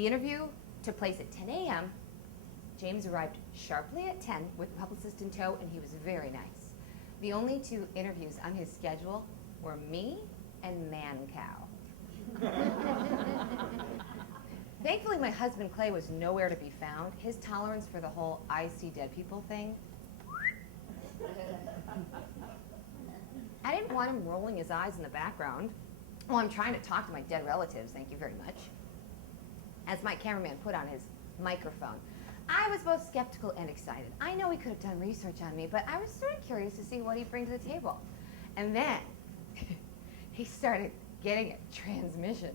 The interview took place at 10 a.m. James arrived sharply at 10 with a publicist in tow, and he was very nice. The only 2 interviews on his schedule were me and Man Cow. Thankfully, my husband Clay was nowhere to be found. His tolerance for the whole I see dead people thing. I didn't want him rolling his eyes in the background while I'm trying to talk to my dead relatives, thank you very much. As my cameraman put on his microphone, I was both skeptical and excited. I know he could have done research on me, but I was sort of curious to see what he'd bring to the table. And then he started getting a transmission.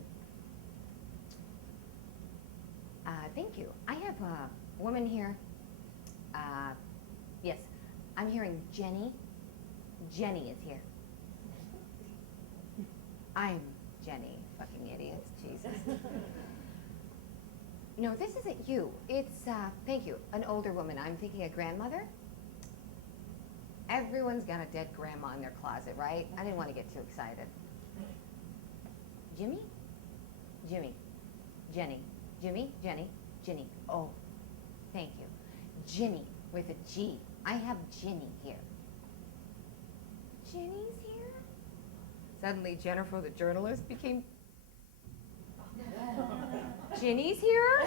Thank you. I have a woman here. Yes, I'm hearing Jenny. Jenny is here. I'm Jenny, fucking idiots, Jesus. No, this isn't you. It's, thank you, an older woman. I'm thinking a grandmother. Everyone's got a dead grandma in their closet, right? I didn't want to get too excited. Jimmy? Jimmy. Jenny. Jimmy? Jenny? Ginny. Oh, thank you. Ginny with a G. I have Ginny here. Ginny's here? Suddenly, Jenniffer, the journalist, became... Ginny's here?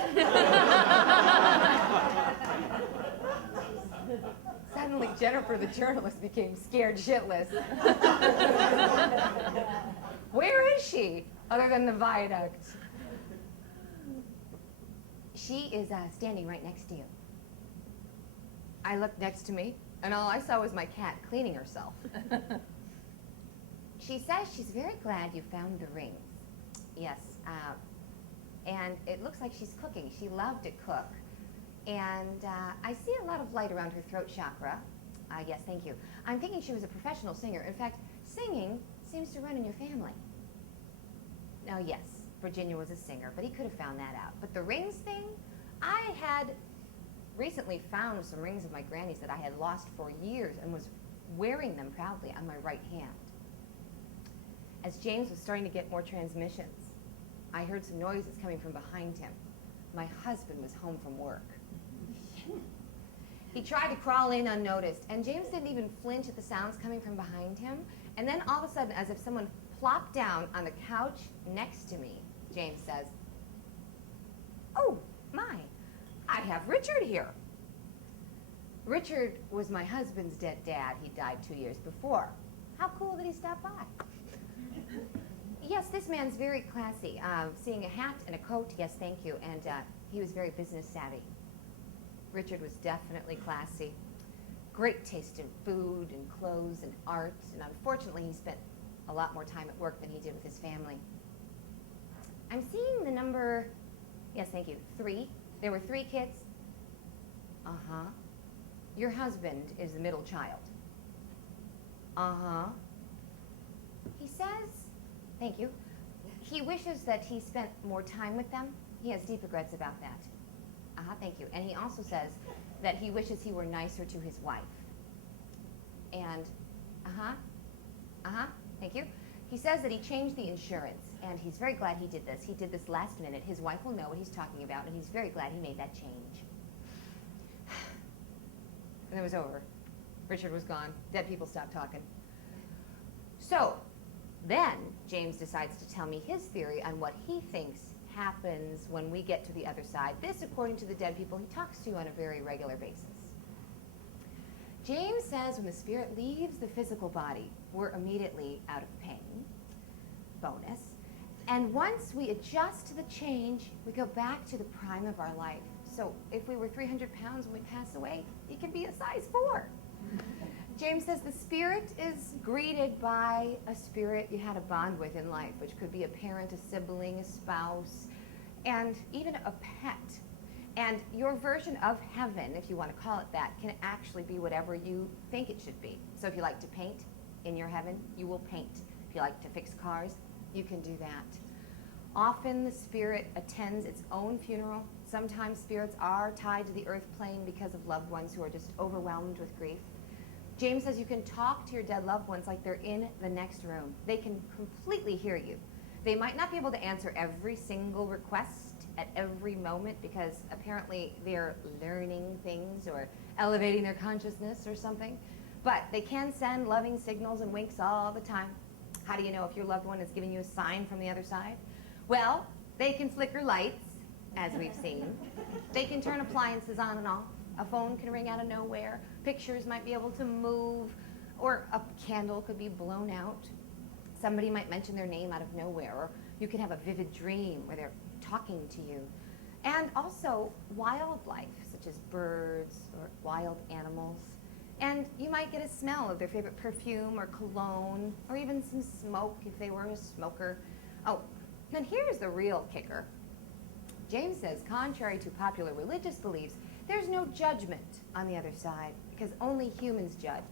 Suddenly, Jenniffer, the journalist, became scared shitless. Where is she, other than the viaduct? She is standing right next to you. I looked next to me, and all I saw was my cat cleaning herself. She says she's very glad you found the rings. Yes, and it looks like she's cooking. She loved to cook. And I see a lot of light around her throat chakra. Yes, thank you. I'm thinking she was a professional singer. In fact, singing seems to run in your family. Now, yes, Virginia was a singer, but he could have found that out. But the rings thing, I had recently found some rings of my granny's that I had lost for years and was wearing them proudly on my right hand. As James was starting to get more transmissions, I heard some noises coming from behind him. My husband was home from work. He tried to crawl in unnoticed, and James didn't even flinch at the sounds coming from behind him. And then all of a sudden, as if someone plopped down on the couch next to me, James says, "Oh, my, I have Richard here." Richard was my husband's dead dad. He died 2 years before. How cool that he stopped by. Yes, this man's very classy. Seeing a hat and a coat, yes, thank you, and he was very business savvy. Richard was definitely classy. Great taste in food and clothes and art, and unfortunately he spent a lot more time at work than he did with his family. I'm seeing the number, yes, thank you, 3. There were 3 kids? Uh-huh. Your husband is the middle child? Uh-huh. He says, thank you, he wishes that he spent more time with them. He has deep regrets about that. Uh-huh, thank you. And he also says that he wishes he were nicer to his wife. And, thank you. He says that he changed the insurance, and he's very glad he did this. He did this last minute. His wife will know what he's talking about, and he's very glad he made that change. And it was over. Richard was gone. Dead people stopped talking. So, then James decides to tell me his theory on what he thinks happens when we get to the other side. This, according to the dead people he talks to on a very regular basis. James says when the spirit leaves the physical body, we're immediately out of pain. Bonus. And once we adjust to the change, we go back to the prime of our life. So if we were 300 pounds when we pass away, you can be a size 4. James says the spirit is greeted by a spirit you had a bond with in life, which could be a parent, a sibling, a spouse, and even a pet. And your version of heaven, if you want to call it that, can actually be whatever you think it should be. So if you like to paint in your heaven, you will paint. If you like to fix cars, you can do that. Often the spirit attends its own funeral. Sometimes spirits are tied to the earth plane because of loved ones who are just overwhelmed with grief. James says you can talk to your dead loved ones like they're in the next room. They can completely hear you. They might not be able to answer every single request at every moment because apparently they're learning things or elevating their consciousness or something. But they can send loving signals and winks all the time. How do you know if your loved one is giving you a sign from the other side? Well, they can flicker lights, as we've seen. They can turn appliances on and off. A phone can ring out of nowhere. Pictures might be able to move, or a candle could be blown out. Somebody might mention their name out of nowhere, or you can have a vivid dream where they're talking to you. And also wildlife, such as birds or wild animals. And you might get a smell of their favorite perfume or cologne, or even some smoke if they were a smoker. Oh, and here's the real kicker. James says, contrary to popular religious beliefs, there's no judgment on the other side because only humans judge.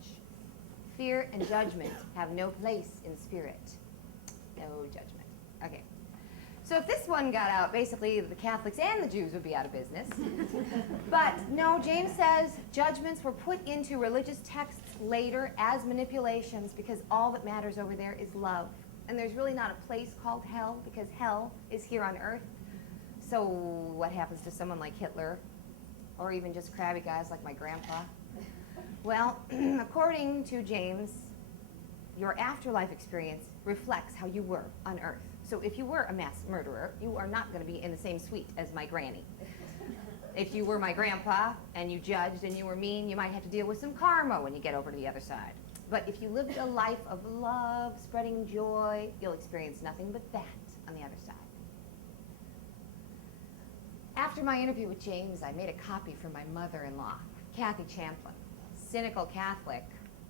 Fear and judgment have no place in spirit. No judgment. Okay. So if this one got out, basically the Catholics and the Jews would be out of business. But no, James says judgments were put into religious texts later as manipulations because all that matters over there is love. And there's really not a place called hell because hell is here on earth. So what happens to someone like Hitler or even just crabby guys like my grandpa? Well, according to James, your afterlife experience reflects how you were on earth. So if you were a mass murderer, you are not going to be in the same suite as my granny. If you were my grandpa and you judged and you were mean, you might have to deal with some karma when you get over to the other side. But if you lived a life of love, spreading joy, you'll experience nothing but that on the other side. After my interview with James, I made a copy for my mother-in-law, Kathy Champlin. Cynical Catholic,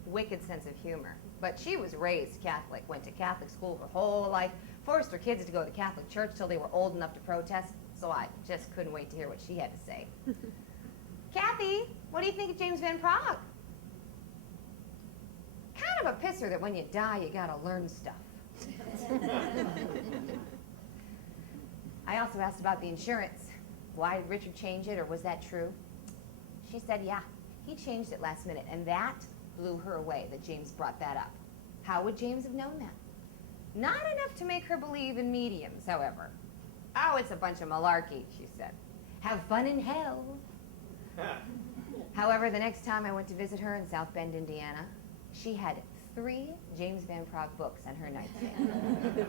wicked sense of humor. But she was raised Catholic, went to Catholic school her whole life, forced her kids to go to Catholic church till they were old enough to protest, so I just couldn't wait to hear what she had to say. Kathy, what do you think of James Van Praagh? Kind of a pisser that when you die, you gotta learn stuff. I also asked about the insurance. Why did Richard change it, or was that true? She said, yeah, he changed it last minute, and that blew her away that James brought that up. How would James have known that? Not enough to make her believe in mediums, however. Oh, it's a bunch of malarkey, she said. Have fun in hell. However, the next time I went to visit her in South Bend, Indiana, she had 3 James Van Praagh books on her nightstand.